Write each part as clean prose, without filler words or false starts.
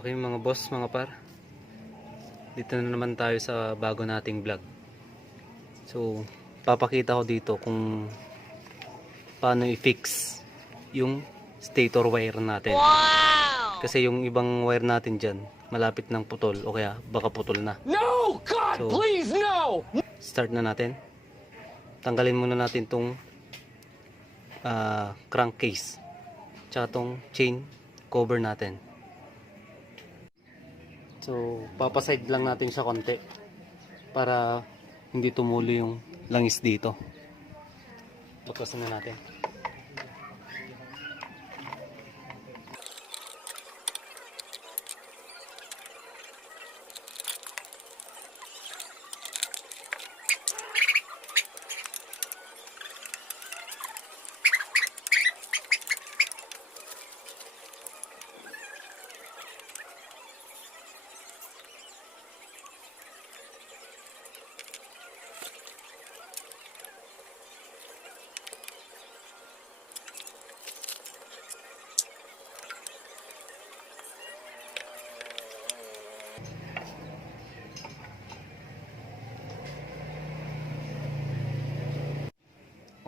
Okay mga boss, mga par, dito na naman tayo sa bago nating vlog. So papakita ko dito kung paano i-fix yung stator wire natin. Kasi yung ibang wire natin dyan malapit ng putol o kaya baka putol na. No! God, So, please, no! start na natin. Tanggalin muna natin tong crankcase tsaka tong chain cover natin. So papaside lang natin siya konti para hindi tumulo yung langis dito. Baklasin na natin.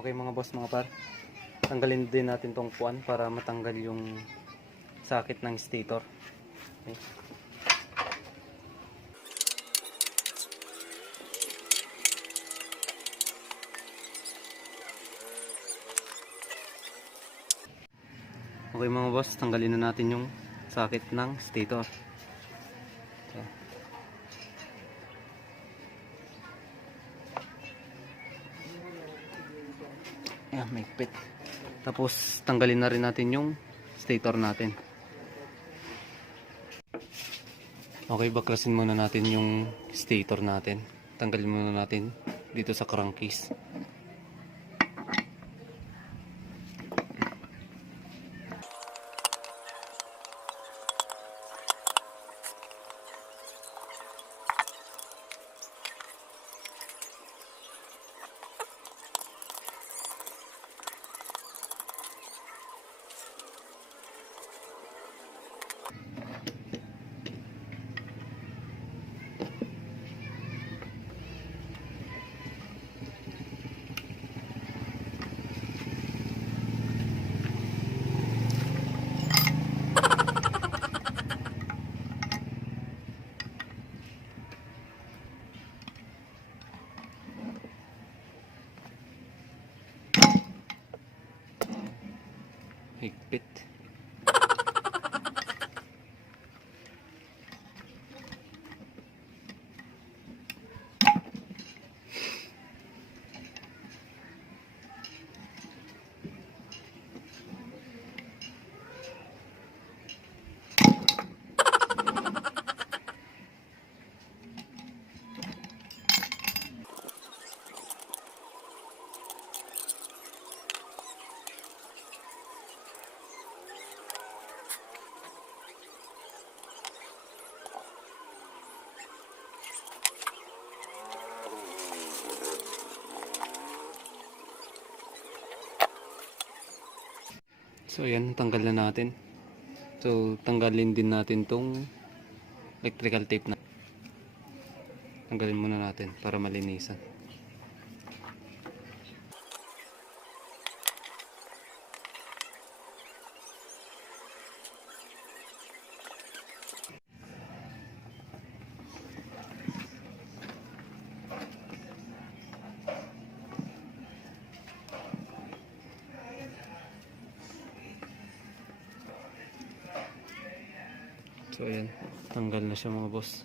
Okay mga boss, mga par, tanggalin din natin tong puwan para matanggal yung sakit ng stator. Okay. Okay mga boss, tanggalin na natin yung sakit ng stator. So, ayan, may pit. Tapos tanggalin na rin natin yung stator natin. Okay, baklasin muna natin yung stator natin. Tanggalin muna natin dito sa crankcase. Higpit. So yan, tanggal na natin. So tanggalin din natin tong electrical tape na. Tanggalin muna natin para malinisan. So ayan, tanggal na siya mga boss.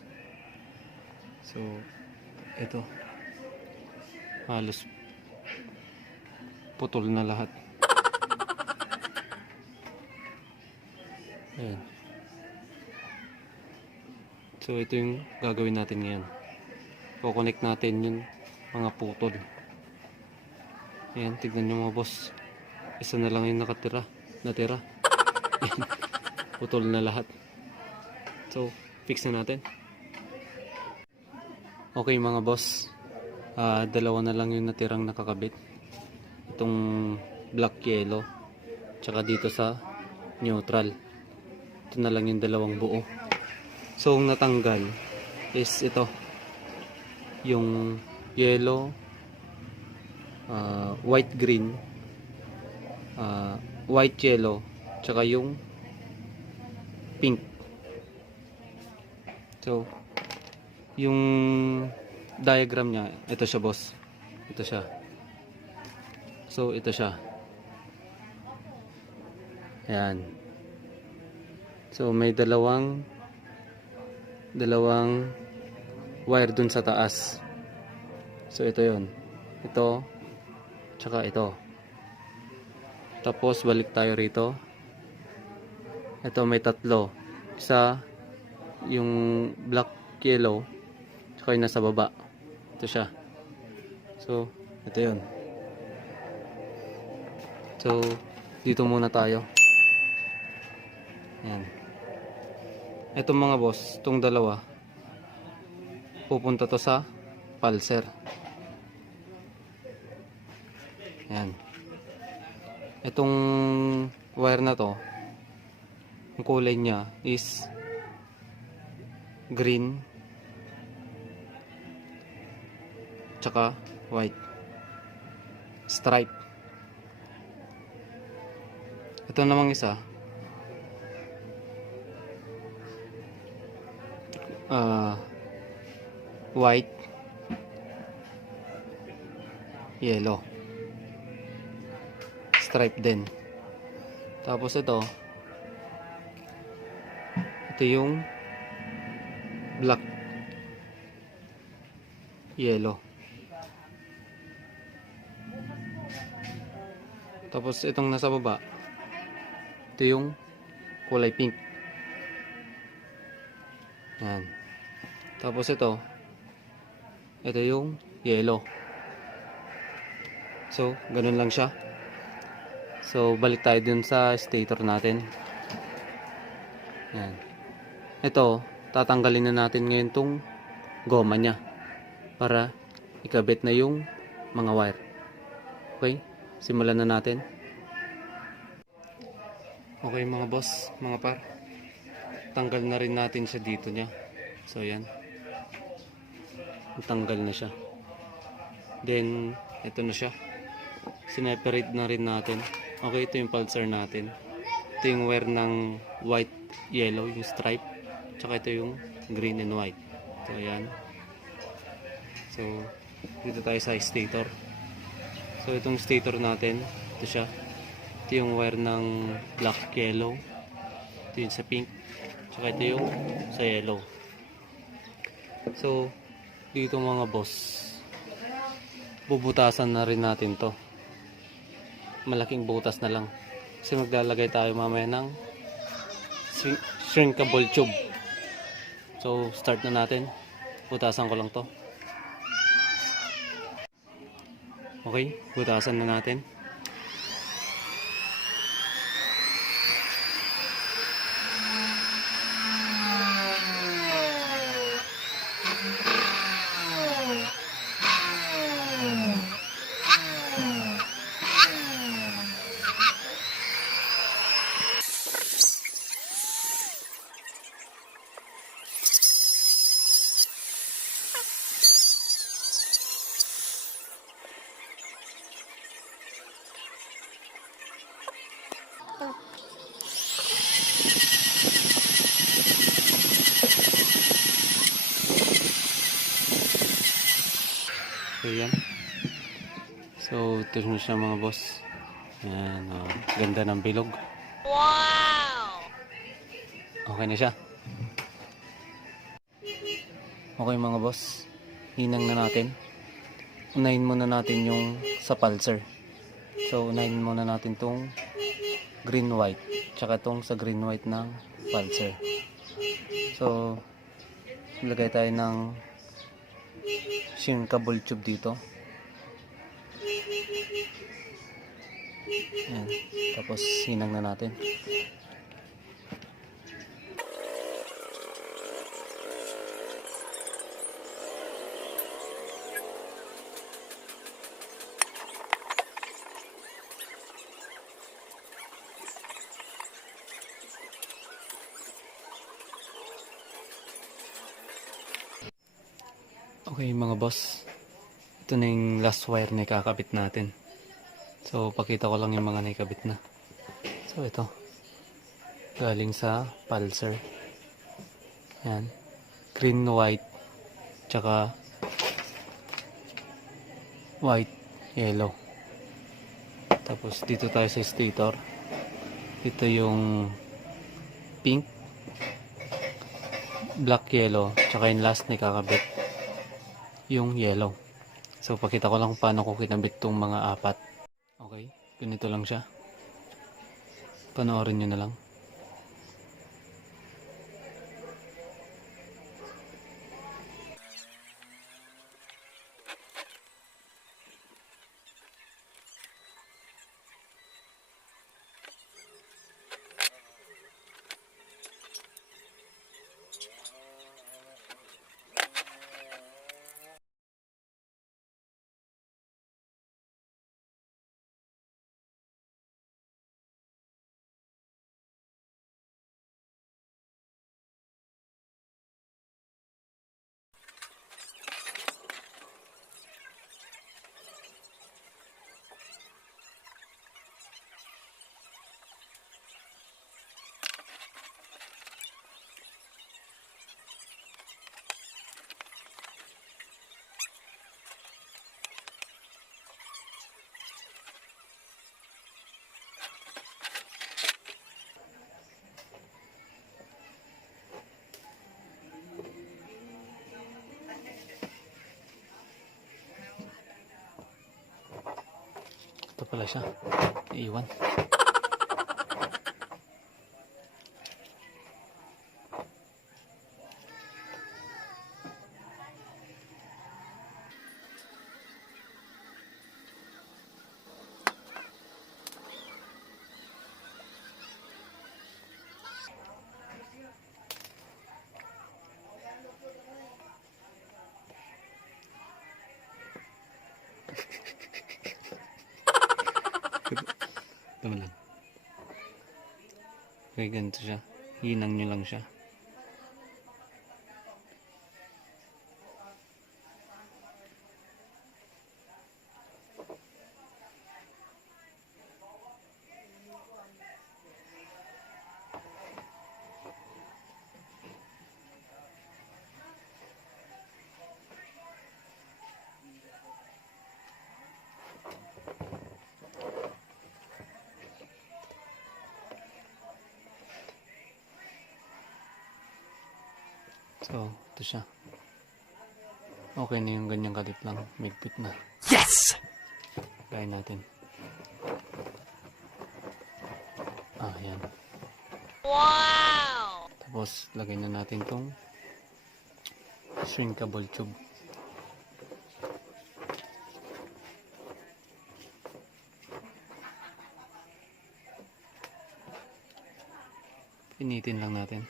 So ito, halos putol na lahat. Ayan. So ito yung gagawin natin ngayon. Kukonect natin yung mga putol. Ayan, tignan nyo mga boss. Isa na lang yung natira. Putol na lahat. So, fix na natin. Okay mga boss, dalawa na lang yung natirang nakakabit. Itong black yellow, tsaka dito sa neutral. Ito na lang yung dalawang buo. So ang natanggal is ito, yung yellow, white green, white yellow, tsaka yung pink. So yung diagram niya, ito siya boss, ito siya. So ito siya, ayan. So may dalawang wire dun sa taas. So ito yon, ito tsaka ito. Tapos balik tayo rito, ito may tatlo, isa yung black yellow, tsaka yung nasa baba, ito siya. So ito yon. So dito muna tayo. Ayan. Itong mga boss, itong dalawa, pupunta to sa pulser. Ayan. Itong wire na to, ang kulay niya is green tsaka white stripe. Ito namang isa, white, yellow, stripe din. Tapos ito yung black, yellow. Tapos itong nasa baba, ito yung kulay pink. Yan. Tapos ito yung yellow. So ganun lang siya. So balik tayo dun sa stator natin. Yan. Ito, tatanggalin na natin ngayon tong goma nya para ikabit na yung mga wire. Okay, simulan na natin. Okay mga boss, mga par, tanggal na rin natin siya dito nya. So yan, tanggal na siya. Then ito na siya, sineperate na rin natin. Okay, ito yung pulsar natin. Ito yung wire ng white, yellow, yung stripe, tsaka ito yung green and white. So ayan. So dito tayo sa stator. So itong stator natin, ito siya. Ito yung wire ng black, yellow, ito yung sa pink, tsaka ito yung sa yellow. So dito mga boss, bubutasan na rin natin to. Malaking butas na lang kasi maglalagay tayo mamaya ng shrinkable tube. So start na natin, butasan ko lang to. Okay, butasan na natin. So yan. So ito na siya mga boss. Yan, ganda ng bilog. Wow! Okay na siya. Okay mga boss, hinang na natin. Unahin muna natin yung sa pulsar. So unahin muna natin tong green white, tsaka tong sa green white ng pulsar. So lagay tayo ng shrinkable tube dito. Ayan. Tapos hinang na natin. Okay mga boss, ito na yung last wire na ikakabit natin. So pakita ko lang yung mga naikabit na. So ito, galing sa pulser. Yan, green, white, tsaka white, yellow. Tapos dito tayo sa stator. Ito yung pink, black, yellow, tsaka yung last na ikakabit, yung yellow. So pakita ko lang paano ko kinabit tong mga apat. Okay, ganito lang siya. Panoorin nyo na lang. Ito pala siya, iiwan. Ito lang. Okay, ganito siya. Hinang nyo lang siya. So, ito siya. Okay na yung ganyang kalit lang. Migpit na. Yes! Gaya natin. Yan. Wow! Tapos, lagay na natin tong shrinkable tube. Pinitin lang natin.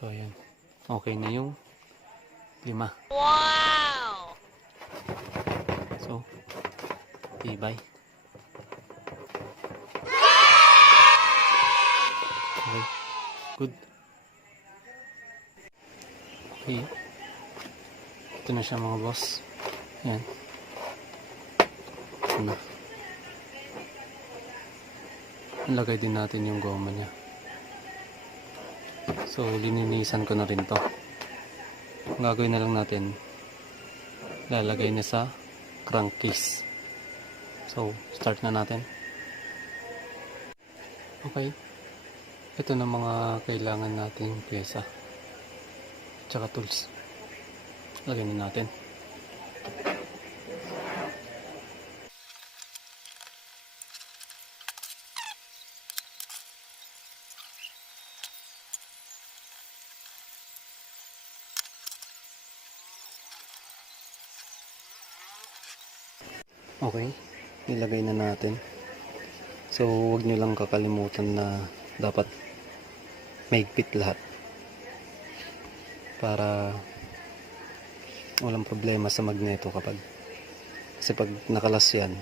So, ayan. Okay na yung 5. Wow! So, tibay. Okay. Good. Okay. Ito na siya mga boss. Ayan. Ito na. Ilagay din natin yung goma niya. So, lininisan ko na rin to. Ang gagawin na lang natin, lalagay na sa crankcase. So, start na natin. Okay. Ito na mga kailangan nating pyesa. Tsaka tools. Lagay na natin. Okay, nilagay na natin. So, huwag nyo lang kakalimutan na dapat mahigpit lahat para walang problema sa magneto kasi pag nakalas yan,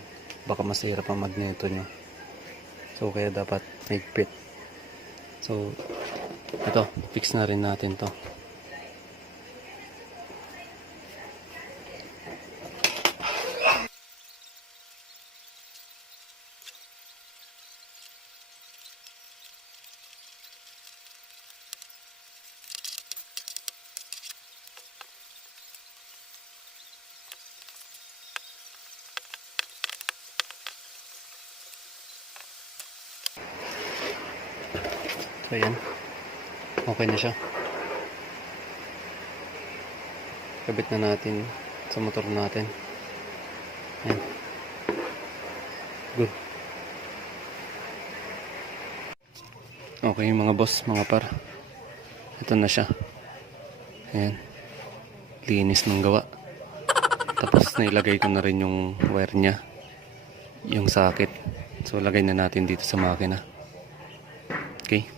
baka masira pa magneto nyo. So kaya dapat higpit. So ito, fix na rin natin to. So ayan, okay na siya. Kabit na natin sa motor natin. Ayan. Good. Okay mga boss, mga par. Ito na siya. Ayan. Linis ng gawa. Tapos nailagay ko na rin yung wire niya. Yung socket. So lagay na natin dito sa makina. Okay.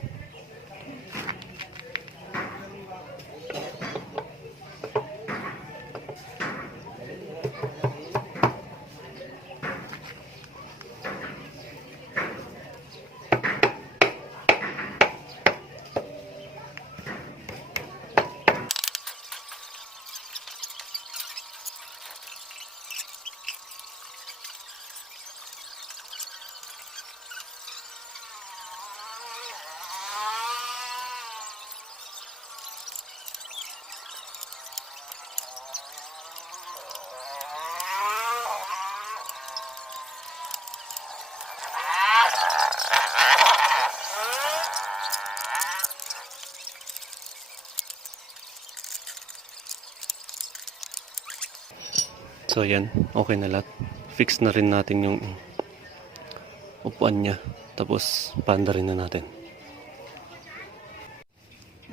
So yan, okay na lahat. Fix na rin natin yung upuan niya. Tapos panda rin na natin.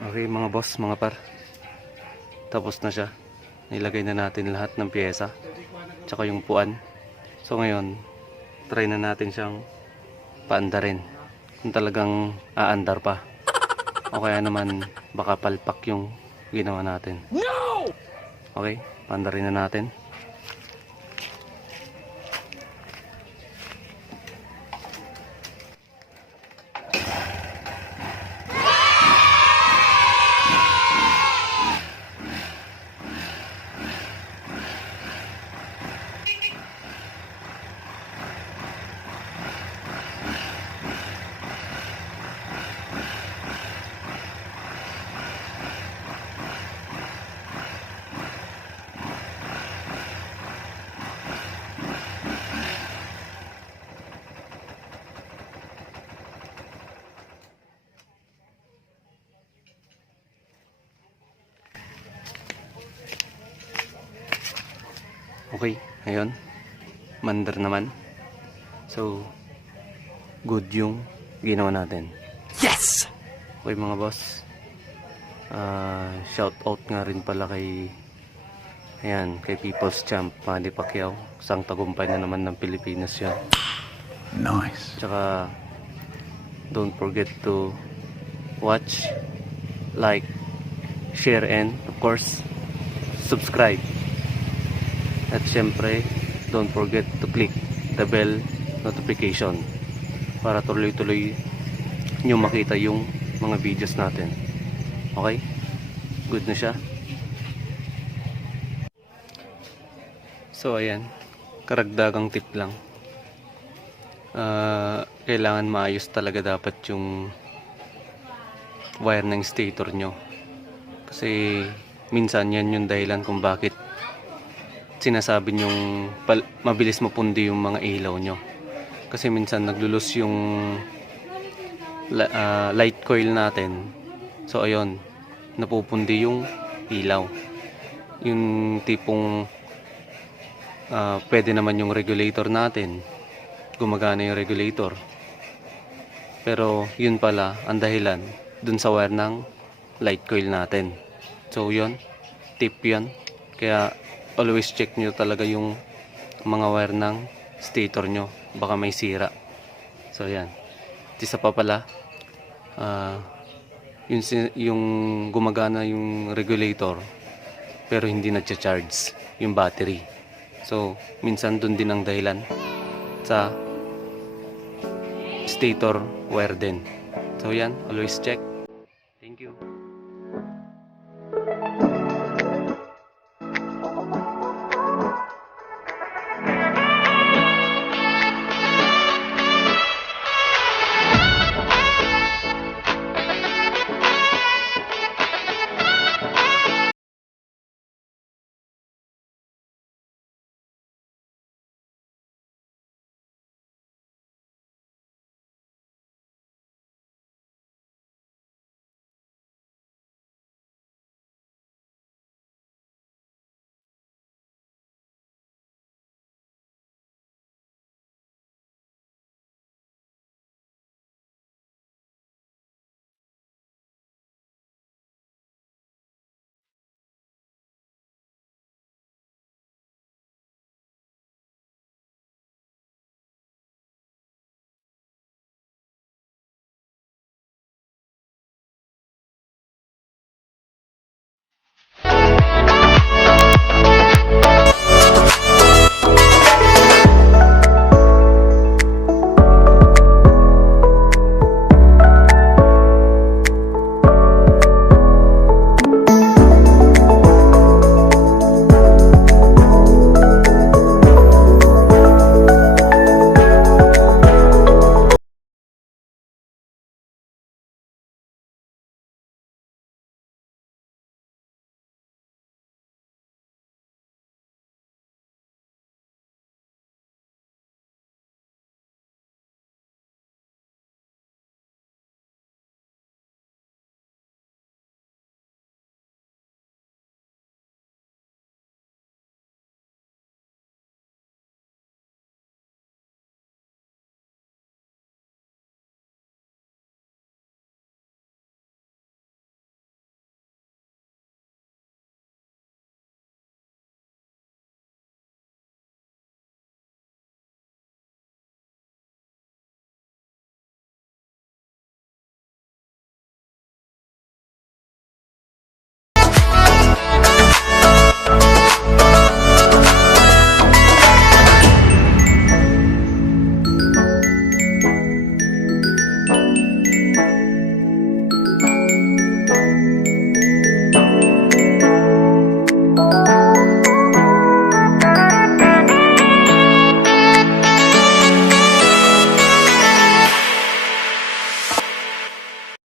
Okay mga boss, mga par. Tapos na siya. Nilagay na natin lahat ng pyesa. Tsaka yung upuan. So ngayon, try na natin siyang paanda rin. Kung talagang aandar pa. O kaya naman baka palpak yung ginawa natin. No! Okay, paanda rin na natin. Okay, ayun. Mandar naman. So, good yung ginawa natin. Yes! Okay mga boss. Shout out nga rin pala kay kay People's Champ, Manny Pacquiao. Isang tagumpay na naman ng Pilipinas yan. Nice. Tsaka, don't forget to watch, like, share, and of course, subscribe. At syempre, don't forget to click the bell notification para tuloy-tuloy nyo makita yung mga videos natin. Okay? Good na siya. So ayan, karagdagang tip lang. Kailangan maayos talaga dapat yung wire ng stator nyo. Kasi minsan yan yung dahilan kung bakit sinasabi nyong mabilis mapundi yung mga ilaw nyo. Kasi minsan naglulus yung light coil natin. So ayun, napupundi yung ilaw. Yung tipong pwede naman yung regulator natin, gumagana yung regulator, pero yun pala ang dahilan dun sa wire ng light coil natin. So yun, tip yun. Kaya always check nyo talaga yung mga wire ng stator nyo, baka may sira. So yan, isa pa pala, yung gumagana yung regulator pero hindi nagcha-charge yung battery. So minsan dun din ang dahilan sa stator wire din. So yan, always check.